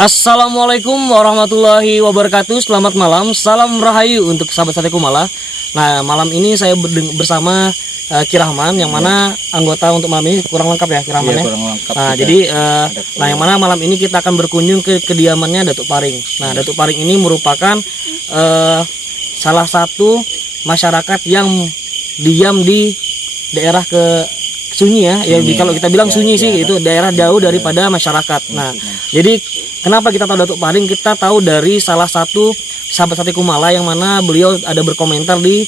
Assalamualaikum warahmatullahi wabarakatuh. Selamat malam, salam rahayu untuk sahabat Sate Kumala. Nah, malam ini saya bersama Kirahman, yang mana anggota untuk malam ini kurang lengkap ya Kirahman ya. Kurang lengkap. Nah, jadi yang mana malam ini kita akan berkunjung ke kediamannya Datuk Paring. Nah, Datuk Paring ini merupakan salah satu masyarakat yang diam di daerah sunyi ya. Kalau kita bilang sunyi sih itu daerah jauh daripada masyarakat. Nah, jadi kenapa kita tahu Datuk Paring? Kita tahu dari salah satu sahabat Sate Kumala yang mana beliau ada berkomentar di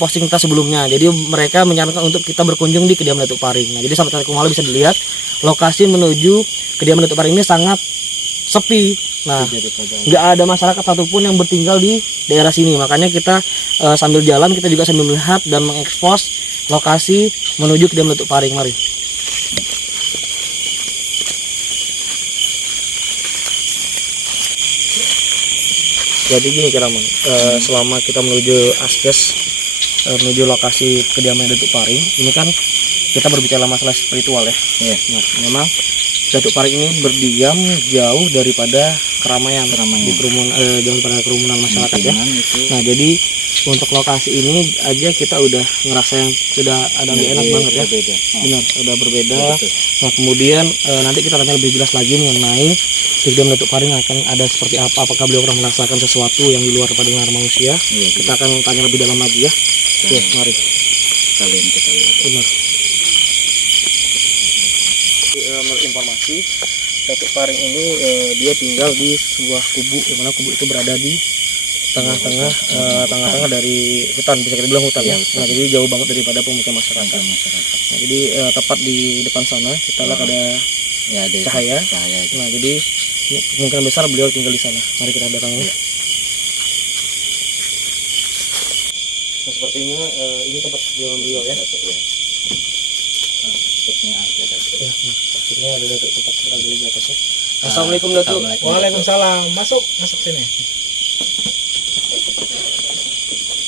posting kita sebelumnya. Jadi mereka menyarankan untuk kita berkunjung di kediaman Datuk Paring. Nah, jadi sahabat Sate Kumala bisa dilihat lokasi menuju kediaman Datuk Paring ini sangat sepi. Nah, nggak ada masyarakat satupun yang bertinggal di daerah sini. Makanya kita sambil jalan kita juga sambil melihat dan mengekspos lokasi menuju kediaman Datuk Paring. Mari. Jadi gini Kiraman, selama kita menuju Askes, menuju lokasi kediaman Datuk Paring, ini kan kita berbicara masalah spiritual ya. Nah, memang Datuk Paring ini berdiam jauh daripada keramaian. Di jauh daripada kerumunan masyarakat ya. Nah, jadi untuk lokasi ini aja kita udah ngerasa yang sudah ada yang enak banget ya. Benar, udah berbeda. Nah, kemudian nanti kita tanya lebih jelas lagi mengenai kediaman Datuk Paring akan ada seperti apa, apakah beliau pernah merasakan sesuatu yang di luar daripada dengar manusia. Kita akan tanya lebih dalam lagi ya. Oke, mari kalian kita lihat. Benar. Menurut informasi, Datuk Paring ini dia tinggal di sebuah kubu, yang mana kubu itu berada di tengah-tengah dari hutan, bisa kita bilang hutan ya. Nah, jadi jauh banget daripada pemukiman masyarakat. Nah, jadi tepat di depan sana kita lihat ada cahaya. Nah, jadi kemungkinan besar beliau tinggal di sana. Mari kita datangi. Nah, sepertinya ini tempat kediaman beliau ya. Ini ada Datuk tempat berada di atas ya. Assalamualaikum Datuk. Waalaikumsalam. Masuk sini.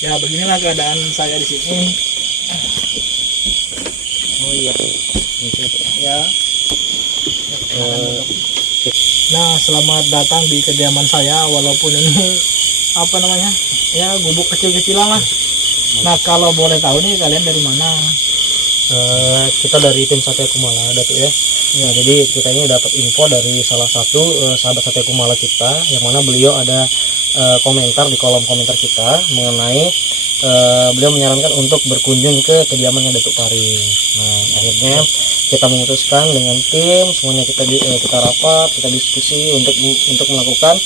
Ya, beginilah keadaan saya di sini. Oh iya. Ya. Nah, selamat datang di kediaman saya, walaupun ini apa namanya? Ya, gubuk kecil-kecilan lah. Nah, kalau boleh tahu nih kalian dari mana? Kita dari tim Sate Kumala Datuk ya. Nah, jadi kita ini dapat info dari salah satu sahabat Sate Kumala kita, yang mana beliau ada komentar di kolom komentar kita mengenai beliau menyarankan untuk berkunjung ke kediamannya Datuk Paring. Nah, akhirnya kita memutuskan dengan tim semuanya kita rapat, kita diskusi untuk melakukan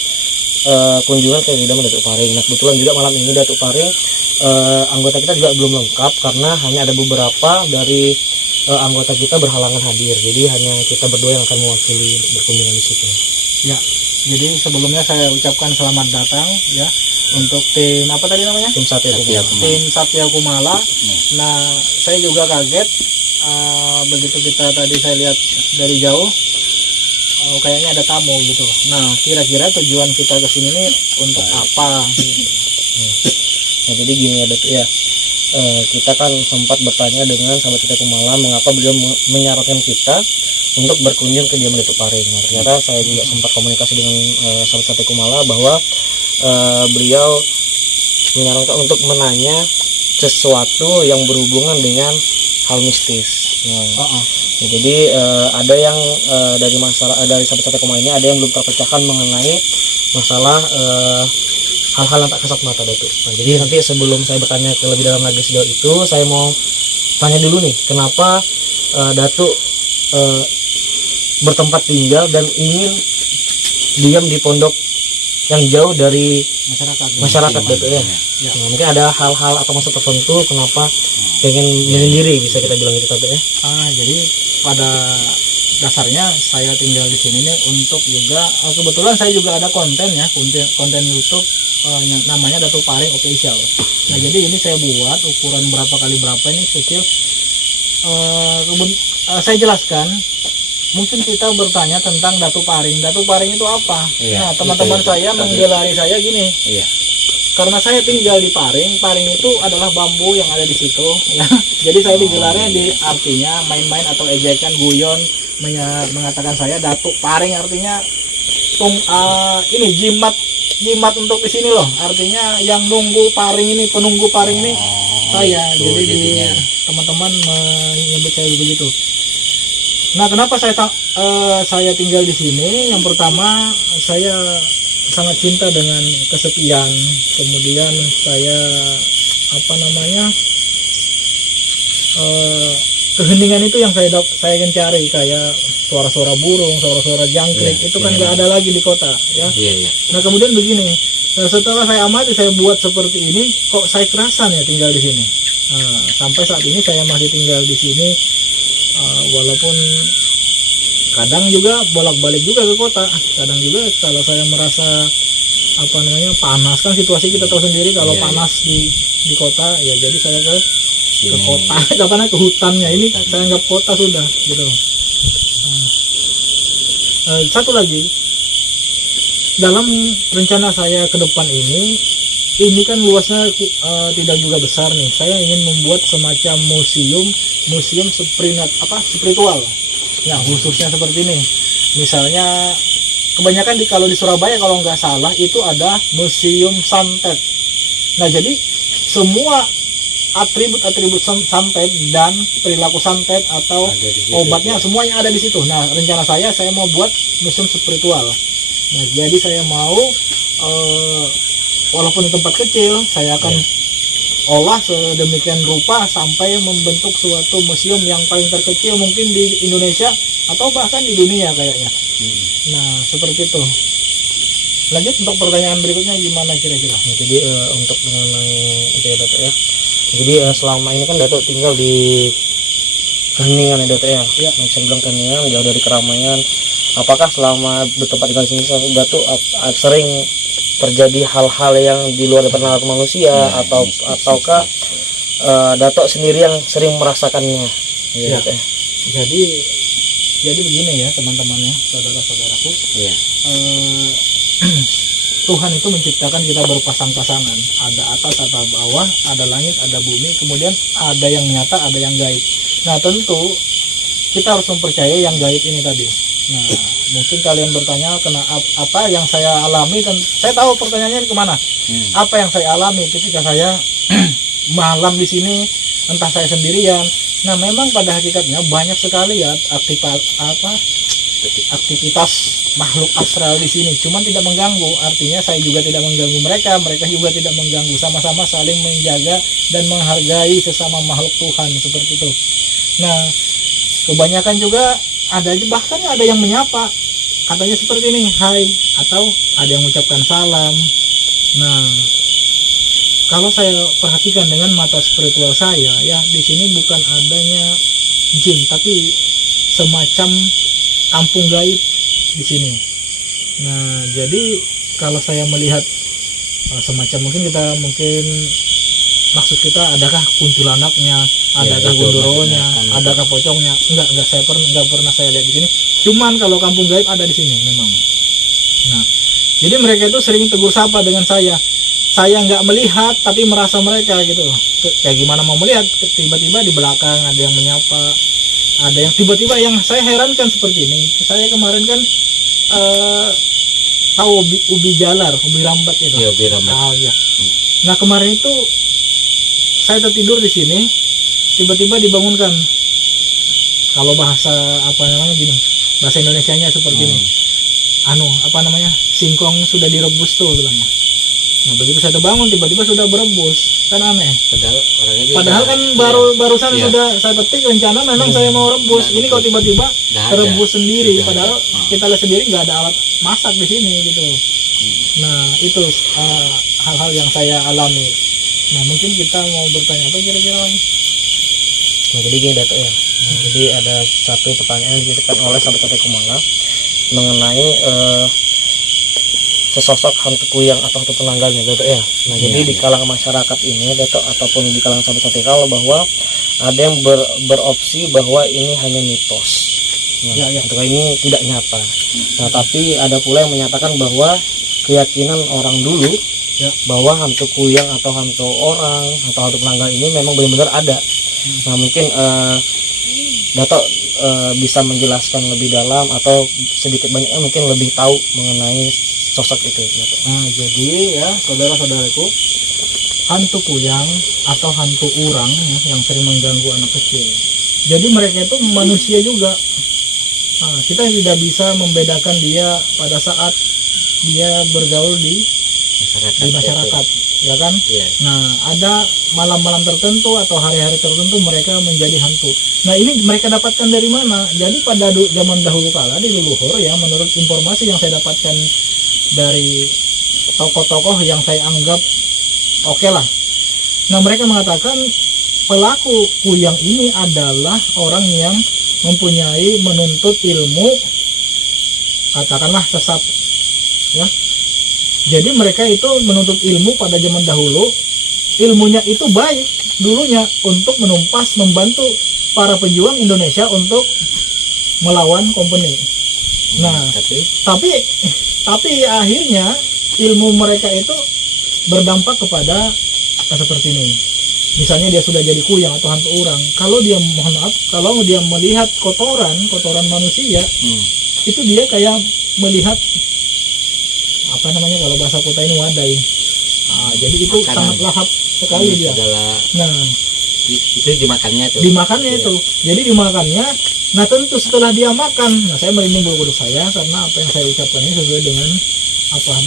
kunjungan ke kediaman Datuk Paring. Nah, kebetulan juga malam ini Datuk Paring anggota kita juga belum lengkap karena hanya ada beberapa dari anggota kita berhalangan hadir. Jadi hanya kita berdua yang akan mewakili berkunjungan di situ. Ya. Jadi sebelumnya saya ucapkan selamat datang ya untuk tim apa tadi namanya? Tim Sate Kumala. Tim Sate Kumala. Nah, saya juga kaget begitu saya lihat dari jauh kayaknya ada tamu gitu. Nah, kira-kira tujuan kita ke sini nih untuk apa? Nah, jadi gini ya Datuk ya. Kita kan sempat bertanya dengan sahabat Sate Kumala mengapa beliau menyarankan kita untuk berkunjung ke kediaman Datuk Paring. Nah, ternyata saya juga sempat komunikasi dengan sahabat Sate Kumala bahwa beliau menyarankan untuk menanya sesuatu yang berhubungan dengan hal mistis. Nah, jadi ada yang dari sahabat Sate Kumala ini ada yang belum terpecahkan mengenai masalah hal-hal yang tak kasat mata Datuk. Nah, jadi nanti sebelum saya bertanya ke lebih dalam lagi sejauh itu, saya mau tanya dulu nih, kenapa Datuk bertempat tinggal dan ingin diam di pondok yang jauh dari masyarakat Datuk ya. Nah, mungkin ada hal-hal atau maksud tertentu kenapa pengen menyendiri, bisa kita bilang gitu Datuk ya. Jadi pada dasarnya saya tinggal di sini nih untuk juga kebetulan saya juga ada konten YouTube yang namanya Datuk Paring Official. Nah, jadi ini saya buat ukuran berapa kali berapa ini kecil. Saya jelaskan. Mungkin kita bertanya tentang Datuk Paring. Datuk Paring itu apa? Nah, teman-teman saya menggelari saya gini. Karena saya tinggal di Paring itu adalah bambu yang ada di situ. Ya. Jadi saya digelarnya di artinya main-main atau ejekan, guyon, mengatakan saya Datuk Paring, artinya ini jimat untuk di sini loh, artinya yang nunggu paring ini, penunggu paring ini saya. Jadi teman-teman menyebut saya begitu. Nah, kenapa saya tinggal di sini? Yang pertama, saya sangat cinta dengan kesepian. Kemudian saya keheningan itu yang saya ingin cari, kayak suara-suara burung, suara-suara jangkrik, itu kan nggak ada lagi di kota, ya. Nah, kemudian begini, setelah saya amati, saya buat seperti ini, kok saya kerasan ya tinggal di sini. Sampai saat ini saya masih tinggal di sini, walaupun kadang juga bolak-balik juga ke kota. Kadang juga kalau saya merasa panas, kan situasi kita tahu sendiri kalau panas di kota, ya jadi saya ke kota, ke hutannya. Ini saya anggap kota sudah gitu. Satu lagi, dalam rencana saya ke depan ini kan luasnya tidak juga besar nih. Saya ingin membuat semacam museum spiritual, ya, khususnya seperti ini. Misalnya kebanyakan kalau di Surabaya kalau nggak salah itu ada museum santet. Nah, jadi semua atribut-atribut santet dan perilaku santet atau obatnya semuanya ada di situ. Nah, rencana saya mau buat museum spiritual. Nah, jadi saya mau walaupun di tempat kecil, saya akan olah sedemikian rupa sampai membentuk suatu museum yang paling terkecil mungkin di Indonesia atau bahkan di dunia kayaknya. Nah, seperti itu. Lanjut untuk pertanyaan berikutnya, gimana kira-kira? Jadi untuk mengenai itu ya, Datuk ya. Jadi selama ini kan Datuk tinggal di keheningan ya, Datuk ya. Bisa bilang keheningan, jauh dari keramaian. Apakah selama bertempat tinggal di sini Datuk sering terjadi hal-hal yang di luar daripada nalar manusia, ataukah Datuk sendiri yang sering merasakannya? Ya. Jadi begini ya teman-teman ya, saudara-saudaraku. Tuhan itu menciptakan kita berpasang-pasangan, ada atas, ada bawah, ada langit, ada bumi, kemudian ada yang nyata, ada yang gaib. Nah, tentu kita harus mempercayai yang gaib ini tadi. Nah, mungkin kalian bertanya apa yang saya alami, dan saya tahu pertanyaannya kemana. Apa yang saya alami ketika saya malam di sini, entah saya sendirian. Nah, memang pada hakikatnya banyak sekali ya aktivitas makhluk astral di sini, cuman tidak mengganggu. Artinya saya juga tidak mengganggu mereka juga tidak mengganggu. Sama-sama saling menjaga dan menghargai sesama makhluk Tuhan, seperti itu. Nah, kebanyakan juga bahkan ada yang menyapa, katanya seperti ini, hai, atau ada yang mengucapkan salam. Nah, kalau saya perhatikan dengan mata spiritual saya, ya, di sini bukan adanya jin, tapi semacam kampung gaib di sini. Nah, jadi kalau saya melihat semacam mungkin maksud kita, adakah kuntilanaknya, adakah gondoronya, adakah pocongnya? Enggak, saya pernah saya lihat di sini. Cuman kalau kampung gaib ada di sini memang. Nah, jadi mereka itu sering tegur sapa dengan saya. Saya nggak melihat, tapi merasa mereka gitu. Kayak gimana mau melihat? Tiba-tiba di belakang ada yang menyapa, ada yang tiba-tiba yang saya herankan seperti ini. Saya kemarin kan tahu ubi jalar, ubi rambat itu. Iya, ubi rambat. Iya. Nah, kemarin itu saya tertidur di sini, tiba-tiba dibangunkan. Kalau bahasa gini, bahasa Indonesianya seperti ini. Singkong sudah direbus tuh bilangnya. Nah, begitu saya terbangun, tiba-tiba sudah berebus, kan aneh. Padahal kan barusan sudah saya petik, rencana memang saya mau rebus. Ini kok tiba-tiba rebus sendiri, padahal kita lihat sendiri nggak ada alat masak di sini gitu. Nah, itu hal-hal yang saya alami. Nah, mungkin kita mau bertanya apa kira-kira lagi? Nah, jadi gini Datuk ya. Nah, jadi ada satu pertanyaan yang dititipkan oleh sahabat Sate Kumala mengenai sesosok hantu kuyang atau hantu penanggalnya, Datuk ya. Nah, jadi di kalangan masyarakat ini, Datuk, ataupun di kalangan sahabat Sate Kala, bahwa ada yang beropsi bahwa ini hanya mitos. Nah, hantu ini tidak nyata. Nah, tapi ada pula yang menyatakan bahwa keyakinan orang dulu bahwa hantu kuyang atau hantu orang atau hantu penanggal ini memang benar-benar ada. Nah, mungkin Datuk bisa menjelaskan lebih dalam atau sedikit banyaknya mungkin lebih tahu mengenai sosok itu Datuk. Nah, jadi ya saudara-saudaraku, hantu kuyang atau hantu urang ya, yang sering mengganggu anak kecil. Jadi mereka itu manusia juga. Nah, kita tidak bisa membedakan dia pada saat dia bergaul di masyarakat, ya kan? Iya. Nah, ada malam-malam tertentu atau hari-hari tertentu mereka menjadi hantu. Nah, ini mereka dapatkan dari mana? Jadi pada zaman dahulu kala di leluhur ya, menurut informasi yang saya dapatkan dari tokoh-tokoh yang saya anggap oke lah. Nah, mereka mengatakan pelaku kuyang ini adalah orang yang mempunyai menuntut ilmu, katakanlah sesat, ya. Jadi mereka itu menuntut ilmu pada zaman dahulu, ilmunya itu baik dulunya untuk menumpas, membantu para pejuang Indonesia untuk melawan company. Nah, tapi akhirnya ilmu mereka itu berdampak kepada seperti ini. Misalnya dia sudah jadi kuyang atau hantu urang, kalau dia, mohon maaf, kalau dia melihat kotoran manusia, itu dia kayak melihat apa namanya kalau bahasa kota ini wadai. Jadi itu makanan. sangat lahap sekali dia. Nah, itu dimakannya tuh. Dimakannya itu. Jadi dimakannya. Nah, tentu setelah dia makan, nah saya merinding bulu kuduk saya karena apa yang saya ucapkan ini sesuai dengan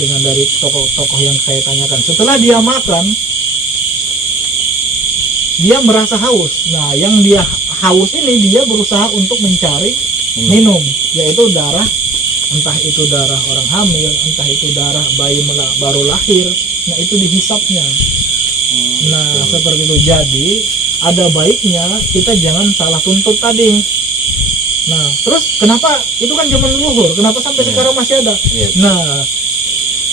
dengan dari tokoh-tokoh yang saya tanyakan. Setelah dia makan, dia merasa haus. Nah, yang dia haus ini dia berusaha untuk mencari minum, yaitu darah. Entah itu darah orang hamil, entah itu darah bayi baru lahir. Nah, itu dihisapnya. Nah, seperti itu. Jadi ada baiknya kita jangan salah tuntut tadi. Nah, terus kenapa itu kan zaman leluhur, kenapa sampai sekarang masih ada? Nah,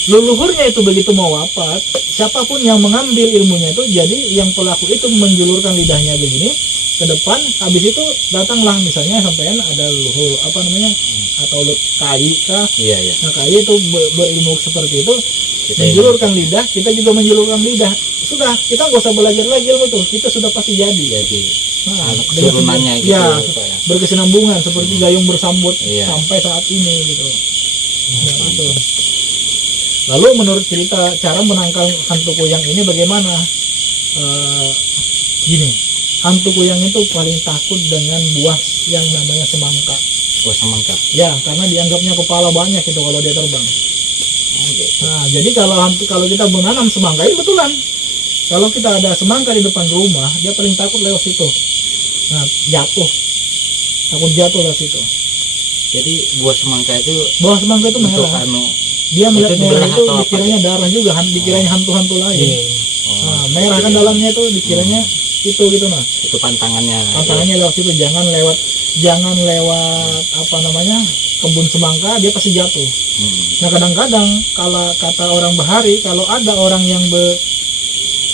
leluhurnya itu begitu mau wafat, siapapun yang mengambil ilmunya itu, jadi yang pelaku itu menjulurkan lidahnya begini ke depan, habis itu datanglah misalnya sampean ada leluhur apa namanya atau kai kah? Iya. Nah, kai itu berilmu seperti itu, menjulurkan lidah, kita juga menjulurkan lidah. Sudah, kita nggak usah belajar lagi ilmu tuh, kita sudah pasti jadi. Nah, keturunannya gitu. Ya, berkesinambungan seperti gayung bersambut sampai saat ini gitu. Nah, itu. Lalu menurut cerita cara menangkal hantu kuyang ini bagaimana? Gini, hantu kuyang itu paling takut dengan buah yang namanya semangka. Buah semangka. Ya, karena dianggapnya kepala banyak itu kalau dia terbang. Gitu. Nah, jadi kalau kita menanam semangka itu betulan. Kalau kita ada semangka di depan rumah, dia paling takut lewat situ. Nah, takut jatuh lewat situ. Jadi buah semangka itu Untuk merah. Dia melihat merah itu dikiranya darah juga, dikiranya hantu-hantu lain. Nah, merah kan dalamnya itu dikiranya itu gitu. Nah, itu pantangannya lewat situ, jangan lewat apa namanya kebun semangka, dia pasti jatuh. Nah, kadang-kadang kalau kata orang bahari, kalau ada orang yang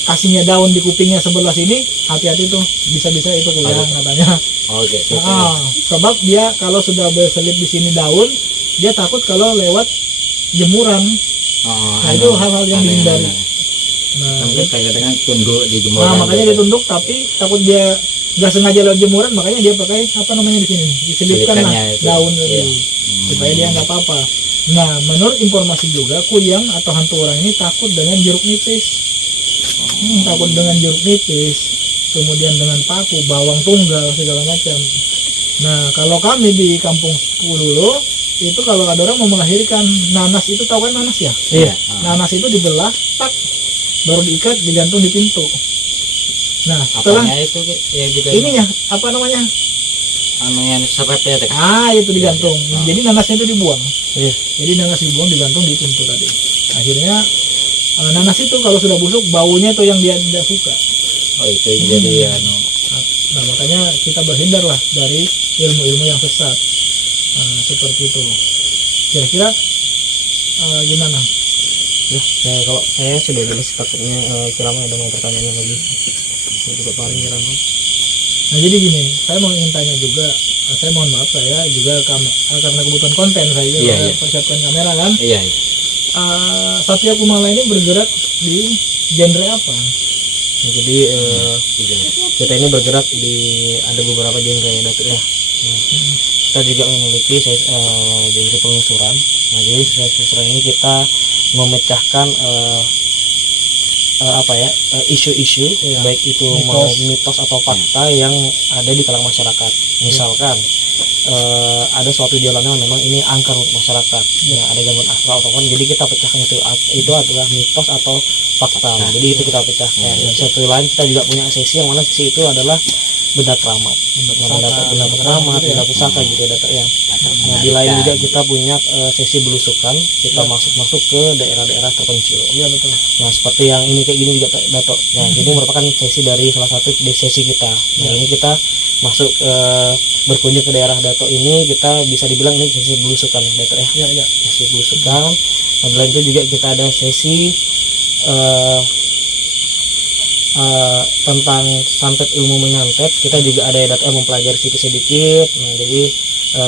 kasihnya daun di kupingnya sebelah sini, hati-hati tuh, bisa-bisa itu kuyang katanya. Sebab dia kalau sudah berselip di sini daun, dia takut kalau lewat jemuran. Nah, itu hal-hal yang dihindari. Nah, kadang-kadang tunduk di jemuran. Nah, makanya dia tunduk, tapi takut dia nggak sengaja lewat jemuran, makanya dia pakai apa namanya di sini, diselipkan lah daun lagi, supaya dia nggak apa-apa. Nah, menurut informasi juga, kuyang atau hantu orang ini takut dengan jeruk nipis. Takut dengan jeruk nipis, kemudian dengan paku, bawang tunggal, segala macam. Nah, kalau kami di kampungku dulu, itu kalau ada orang mau melahirkan, nanas itu, tahu kan nanas ya? Iya. Nanas itu dibelah, tak, baru diikat, digantung di pintu. Nah, setelah itu ya gitu. Ininya apa namanya? Yang serepnya teh. Itu digantung. Jadi nanasnya itu dibuang. Iya. Jadi nanas dibuang, digantung di pintu tadi. Akhirnya nanas itu kalau sudah busuk, baunya itu yang dia tidak suka. Itu jadi Nah, makanya kita berhindarlah dari ilmu-ilmu yang sesat. Seperti itu. Kira-kira gimana? Ya, kalau saya sudah jelas takutnya Kirama ada mau pertanyaan lagi. Saya juga paling Kirama. Nah, jadi gini, saya mau ingin tanya juga, saya mohon maaf, saya juga karena kebutuhan konten saya juga persiapkan kamera kan. Satya Kumala ini bergerak di genre apa? Nah, jadi kita ini bergerak di ada beberapa genre ya Datuk ya. Kita juga memiliki dari penelusuran. Nah, jadi dari penelusuran ini kita memecahkan isu-isu, baik itu mau mitos atau fakta yang ada di kalangan masyarakat. Misalkan ada suatu jalan yang memang ini angker untuk masyarakat, ada gangguan astral ataupun, jadi kita pecahkan itu adalah mitos atau fakta. Nah, jadi itu kita pecahkan. Di satu lain kita juga punya sesi yang mana sesi itu adalah benda keramat, benda keramat, benda pusaka gitu ya Dato ya. Nah, di lain juga kita punya sesi belusukan, kita masuk ke daerah-daerah terpencil. Iya betul. Nah, seperti yang ini kayak gini juga Dato. Nah, ini merupakan sesi dari salah satu sesi kita. Nah, ini kita masuk berkunjung ke daerah Dato ini, kita bisa dibilang ini sesi belusukan Dato ya. Iya. Sesi belusukan. Nah, di lain itu juga kita ada sesi tentang santet ilmu menyantet. Kita juga ada Dato mempelajari sedikit. Nah, jadi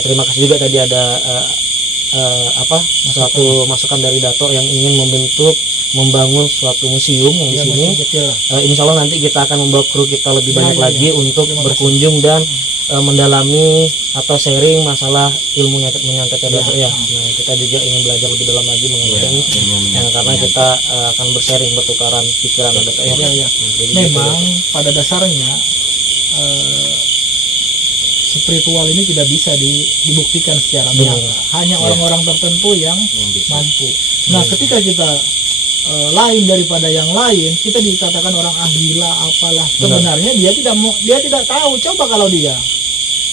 terima kasih juga tadi ada suatu masukan dari Dato yang ingin membangun suatu museum yang di sini. Insya Allah nanti kita akan membawa kru kita lebih banyak lagi untuk berkunjung dan mendalami atau sharing masalah ilmu menyantet ya Dato ya. Nah, kita juga ingin belajar lebih dalam lagi mengenai karena kita akan bersharing, bertukaran pikiran Dato ya. Nah, memang pada dasarnya spiritual ini tidak bisa dibuktikan secara nyata. Hanya orang-orang tertentu yang mampu. Nah, ketika kita lain daripada yang lain, kita dikatakan orang gila apalah. Sebenarnya dia tidak tahu. Coba kalau dia.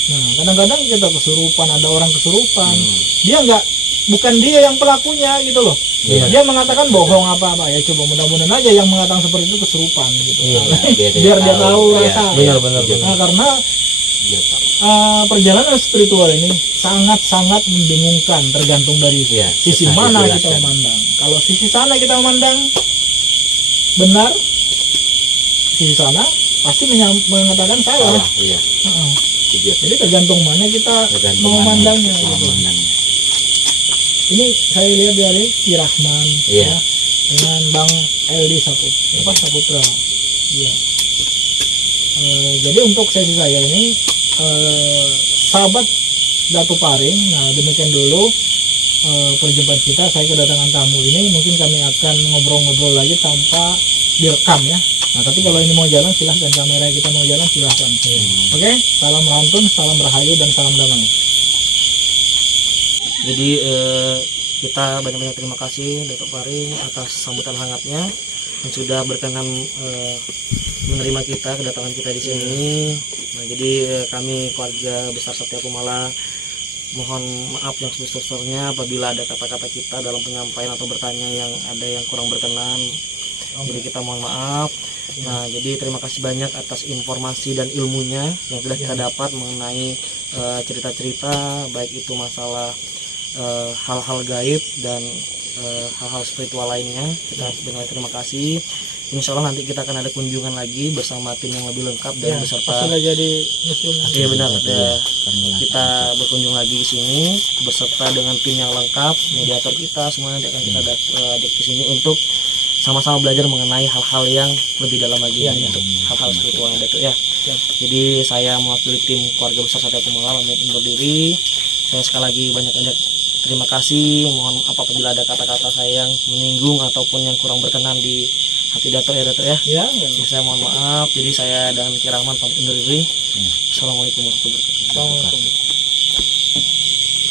Nah, kadang-kadang kita kesurupan, ada orang kesurupan. Dia bukan dia yang pelakunya gitu loh. Dia mengatakan bohong apa-apa ya. Coba mudah-mudahan aja yang mengatakan seperti itu kesurupan gitu. Biar dia tahu rasa. Benar. Nah, karena perjalanan spiritual ini sangat-sangat membingungkan, tergantung dari sisi mana kita memandang. Kalau sisi sana kita memandang benar, sisi sana pasti mengatakan salah. Jadi tergantung mana kita memandangnya. Ini saya lihat dari Ki Rahman dengan Bang Eldi Saputra. Jadi untuk sesi saya ini sahabat Dato Paring. Nah, demikian dulu perjumpaan kita. Saya kedatangan tamu ini, mungkin kami akan ngobrol-ngobrol lagi tanpa direkam ya. Nah, tapi kalau ini mau jalan silahkan, kamera kita mau jalan silahkan. Oke, salam rantun, salam rahayu, dan salam damai. Jadi kita banyak-banyak terima kasih Dato Paring atas sambutan hangatnya yang sudah berkenan menerima kedatangan kita di sini. Nah, jadi kami keluarga besar Satya Kumala mohon maaf yang sebesar-besarnya apabila ada kata-kata kita dalam penyampaian atau bertanya yang ada yang kurang berkenan. Jadi kita mohon maaf. Nah, jadi terima kasih banyak atas informasi dan ilmunya yang sudah kita dapat mengenai cerita-cerita, baik itu masalah hal-hal gaib dan hal-hal spiritual lainnya. Kita benar-benar terima kasih. Insya Allah nanti kita akan ada kunjungan lagi bersama tim yang lebih lengkap dan beserta. Sudah jadi museum. Iya benar. Kita berkunjung lagi ke sini beserta dengan tim yang lengkap, mediator kita semuanya nanti akan kita ajak ke sini untuk sama-sama belajar mengenai hal-hal yang lebih dalam lagi untuk hal-hal spiritual itu ya. Jadi saya mewakili tim keluarga besar Satya Kumala pamit undur diri. Saya sekali lagi banyak-banyak terima kasih. Mohon maaf apabila ada kata-kata saya yang menyinggung ataupun yang kurang berkenan di hati Dato ya. Jadi saya mohon maaf. Jadi saya dan Ki Rahman pamit undur diri. Assalamualaikum warahmatullahi wabarakatuh.